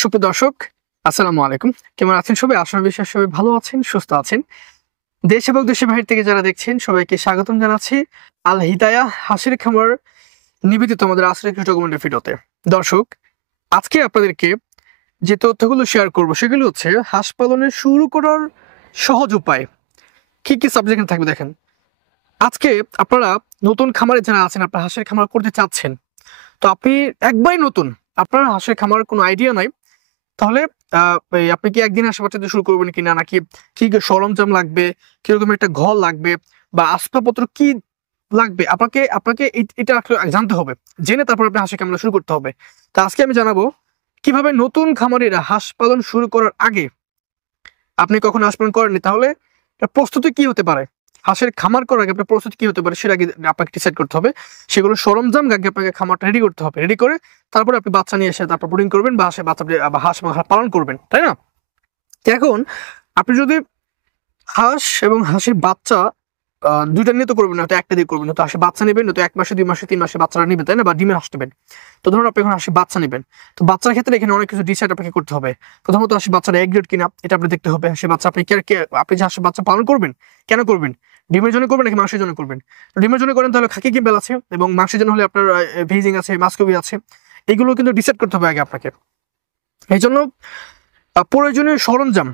সুপ্রিয় দর্শক, আসসালামু আলাইকুম। কেমন আছেন সবাই? আশা বিশ্বাস সবাই ভালো আছেন, সুস্থ আছেন। দেশ এবং দেশের বাহির থেকে যারা দেখছেন সবাইকে স্বাগতম জানাচ্ছি আল হিদায়া হাসির খামার নিবেদিত আমাদের আজকের একটি ডকুমেন্টারি ভিডিওতে। দর্শক, আজকে আপনাদেরকে যে তথ্যগুলো শেয়ার করব সেগুলো হচ্ছে হাঁস পালনের শুরু করার সহজ উপায়। কি কি সাবজেক্ট থাকবে দেখেন। আজকে আপনারা নতুন খামারে যারা আছেন, আপনারা হাঁসের খামার করতে চাচ্ছেন, তো আপনি একবারই নতুন, আপনার হাঁসের খামার কোনো আইডিয়া নাই, তাহলে আপনি কি একদিন হাঁস বাচ্চা দিয়ে শুরু করবেন কিনা, নাকি কি কি সরঞ্জাম লাগবে, কিরকম একটা ঘর লাগবে বা আসবাবপত্র কি লাগবে, আপনাকে আপনাকে এটা জানতে হবে। জেনে তারপর আপনি হাঁসের খামার শুরু করতে হবে। তা আজকে আমি জানাবো কিভাবে নতুন খামারিরা হাঁস পালন শুরু করার আগে, আপনি কখন হাঁস পালন করেননি, তাহলে প্রস্তুতি কি হতে পারে, হাঁসের খামার করার আগে আপনার প্রস্তুতি কি হতে পারে সেটা আগে আপনাকে ডিসাইড করতে হবে। সেগুলো সরঞ্জাম আগে আপনাকে খামারটা রেডি করতে হবে। রেডি করে তারপরে আপনি বাচ্চা নিয়ে এসে তারপর ব্রিডিং করবেন বা হাঁসের বাচ্চা বা হাঁস পালন করবেন, তাই না? এখন আপনি যদি হাঁস এবং হাঁসের বাচ্চা দুইটা নিয়ে তো করবেন না, তো একটা দিয়ে করবেন না, তো হাঁসের বাচ্চা নেবেন, তো 1 মাসে 2 মাসে 3 মাসে বাচ্চারা নেবেন, তাই না? বা ডিমের হাঁস নেবেন। তো ধরুন আপনি এখন হাঁসের বাচ্চা নেবেন, তো বাচ্চার ক্ষেত্রে এখানে অনেক কিছু ডিসাইড আপনাকে করতে হবে। প্রথমত হাঁসের বাচ্চারা এক গ্রেড কিনা এটা আপনি দেখতে হবে। হাঁসের বাচ্চা আপনি যে হাঁসের বাচ্চা পালন করবেন কেন করবেন, ডিমের জন্য করবেন নাকি মাংসের জন্য করবেন? ডিমের জন্য করেন তাহলে খাকি কিম্বেল আছে, এবং মাংসের জন্য হলে আপনার ভিজিং আছে, মাস্কবি আছে। এগুলো কিন্তু ডিসাইড করতে হবে আগে আপনাকে। এই জন্য প্রয়োজনীয় সরঞ্জাম,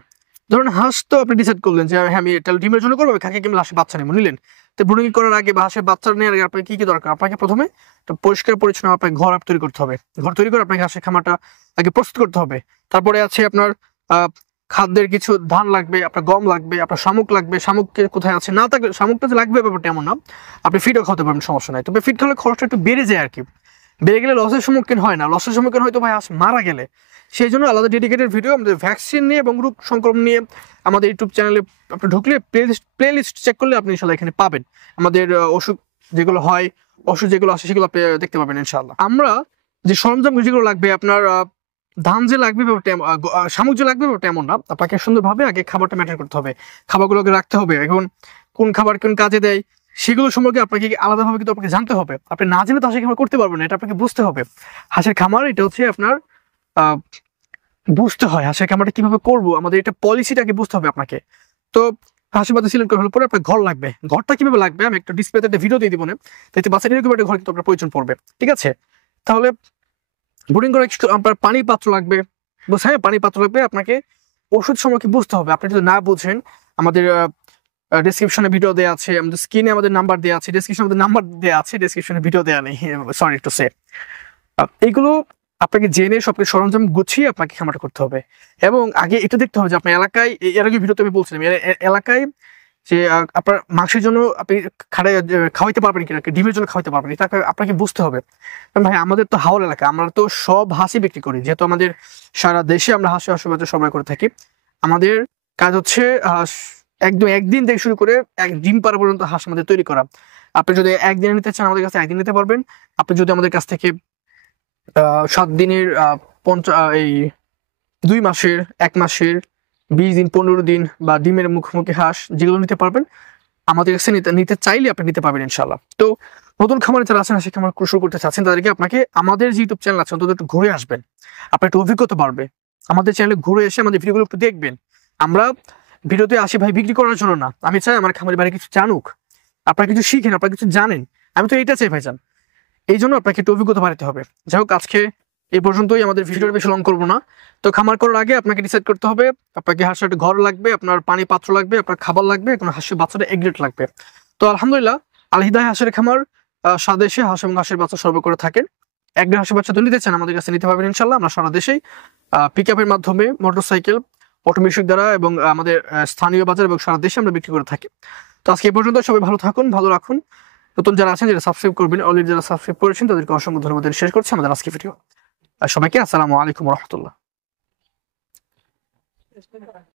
ধরুন হাঁস তো আপনি ডিসাইড করলেন যে হ্যাঁ আমি এটা ডিমের জন্য করবো, খাকি কিংবা হাঁসের বাচ্চা নেবো, নিলেন। তো ব্রুডিং করার আগে বা হাঁসের বাচ্চা নেওয়ার আগে আপনাকে কি কি দরকার? আপনাকে প্রথমে তো পরিষ্কার পরিচ্ছন্ন আপনাকে ঘর তৈরি করতে হবে। ঘর তৈরি করে আপনাকে হাঁসের খামারটা আগে প্রস্তুত করতে হবে। তারপরে আছে আপনার খাদ্যের কিছু ধান লাগবে, আপনার গম লাগবে, আপনার শামুক লাগবে। শামুককে কোথায় আছে না থাকলে, শামুকটা যে লাগবে ব্যাপারটা এমন না, আপনি ফিডও খাওয়াতে পারবেন, সমস্যা নাই। তবে ফিড খাওয়ালে খরচটা একটু বেড়ে যায় আর কি। বেড়ে গেলে লসের সম্মুখীন হয় না, লসের সম্মুখীন হয়তো ভাই হাঁস মারা গেলে। সেই জন্য আলাদা ডেডিকেটেড ভিডিও আমাদের ভ্যাকসিন নিয়ে এবং রোগ সংক্রমণ নিয়ে আমাদের ইউটিউব চ্যানেলে আপনি ঢুকলে প্লে লিস্ট চেক করলে আপনি ইনশাল্লাহ এখানে পাবেন। আমাদের অসুখ যেগুলো হয়, অসুখ যেগুলো আসে সেগুলো আপনি দেখতে পাবেন ইনশাল্লাহ। আমরা যে সরঞ্জাম যেগুলো লাগবে, আপনার ধান যে লাগবে শামুক যে লাগবে ওটা এমন না। আপনাকে সুন্দরভাবে আগে খাবারটা ম্যাটার করতে হবে, খাবারগুলোকে রাখতে হবে। এখন কোন খাবার কোন কাজে দেয় সেগুলো সম্পর্কে আপনাকে আলাদাভাবে কিন্তু আপনাকে জানতে হবে। আপনি না জেনে তো হাঁসের খামার করতে পারবেন না, এটা আপনাকে বুঝতে হবে। হাঁসের খামার এটা হচ্ছে আপনার বুঝতে হয় হাঁসের খামারটা কিভাবে করবো, আমাদের এটা পলিসিটাকে বুঝতে হবে আপনাকে। তো হাঁসের বাচ্চা সিলেক্ট করার পরে আপনার ঘর লাগবে। ঘরটা কিভাবে লাগবে আমি একটা ডিসপ্লেতে একটা ভিডিও দিয়ে দিব না, তাই বাচ্চা এরকম একটা ঘর কিন্তু আপনার প্রয়োজন পড়বে, ঠিক আছে? তাহলে বোর্ডিং করার আপনার পানির পাত্র লাগবে, হ্যাঁ পানির পাত্র লাগবে। আপনাকে ওষুধ সম্পর্কে বুঝতে হবে। আপনি যদি না বুঝেন, আমাদের ডেসক্রিপশনে ভিডিও দেওয়া আছে, আমাদের স্ক্রিনে আমাদের নাম্বার দেওয়া আছে, ডেসক্রিপশনে আমাদের নাম্বার দেওয়া আছে, ডেসক্রিপশনে ভিডিও দেওয়া নেই, সরি টু সে। এইগুলো আপনাকে জেনে সবকিছু সরঞ্জাম গুছিয়ে আপনাকে খামারটা করতে হবে। এবং আগে এটা দেখতে হবে যে আপনার এলাকায়, এর আগে ভিডিওতে আমি বলছিলাম, এলাকায় যে আপনার মাংসের জন্য আপনি খাওয়াইতে পারবেন কিনা, ডিমের জন্য খাওয়াইতে পারবেন, এটা আপনাকে বুঝতে হবে। কারণ ভাই আমাদের তো হাওর এলাকা, আমরা তো সব হাঁসই বিক্রি করি, যেহেতু আমাদের সারা দেশে আমরা হাঁসের বাচ্চা সরবরাহ করে থাকি। আমাদের কাজ হচ্ছে একদম একদিন থেকে শুরু করে ডিম পাড়া পর্যন্ত হাঁস আমাদের তৈরি করা। আপনি যদি একদিনে নিতে চান আমাদের কাছে একদিন নিতে পারবেন। আপনি যদি আমাদের কাছ থেকে 7 দিনের এই 2 মাসের, 1 মাসের, 20 দিন, 15 দিন বা ডিমের মুখোমুখি হাঁস যেগুলো নিতে পারবেন, আমাদের কাছে নিতে চাইলে আপনি নিতে পারবেন ইনশাল্লাহ। তো নতুন খামারে যারা আছেন, হাঁসের খামার শুরু করতে চাচ্ছেন, তাদেরকে আপনাকে আমাদের যে ইউটিউব চ্যানেল আছে অন্তত একটু ঘুরে আসবেন, আপনার একটু অভিজ্ঞতা বাড়বে। আমাদের চ্যানেলে ঘুরে এসে আমাদের ভিডিওগুলো একটু দেখবেন। আমরা ভিডিওতে আসি ভাই বিক্রি করার জন্য না, আমি চাই আমার খামারের বাইরে কিছু জানুক, আপনারা কিছু শিখেন, আপনারা কিছু জানেন। আমি তো এইটা চাই ভাইজান। এই জন্য আপনাকে একটু অভিজ্ঞতা বাড়াতে হবে। যাই হোক, আজকে এই পর্যন্তই, আমাদের ভিডিওটা বেশি লং করবো না। তো খামার করার আগে আপনাকে ডিসাইড করতে হবে আপনাকে হাঁসের একটা ঘর লাগবে, আপনার পানি পাত্র লাগবে, আপনার খাবার লাগবে, কোনো হাঁসের বাচ্চাটা এগ্রেট লাগবে। তো আলহামদুলিল্লাহ, আল হিদায়া হাঁসের খামার সারা দেশে হাঁস এবং হাঁসের বাচ্চা সরবরাহ করে থাকেন। একটা হাঁসের বাচ্চা তো নিতে চান আমাদের কাছে নিতে পারবেন ইনশাল্লাহ। আমরা সারা দেশেই পিক আপের মাধ্যমে, মোটরসাইকেল, অটোমেশিক দ্বারা এবং আমাদের স্থানীয় বাজার এবং সারা দেশে আমরা বিক্রি করে থাকি। তো আজকে এই পর্যন্ত, সবাই ভালো থাকুন, ভালো রাখুন। নতুন যারা আছেন, যারা সাবস্ক্রাইব করবেন, অলরেডি যারা সাবস্ক্রাইব করেছেন তাদেরকে অসংখ্য ধন্যবাদ শেষ করছি আমাদের আজকে ভিডিও। আর সবাইকে আসসালামু আলাইকুম রহমতুল্লাহ।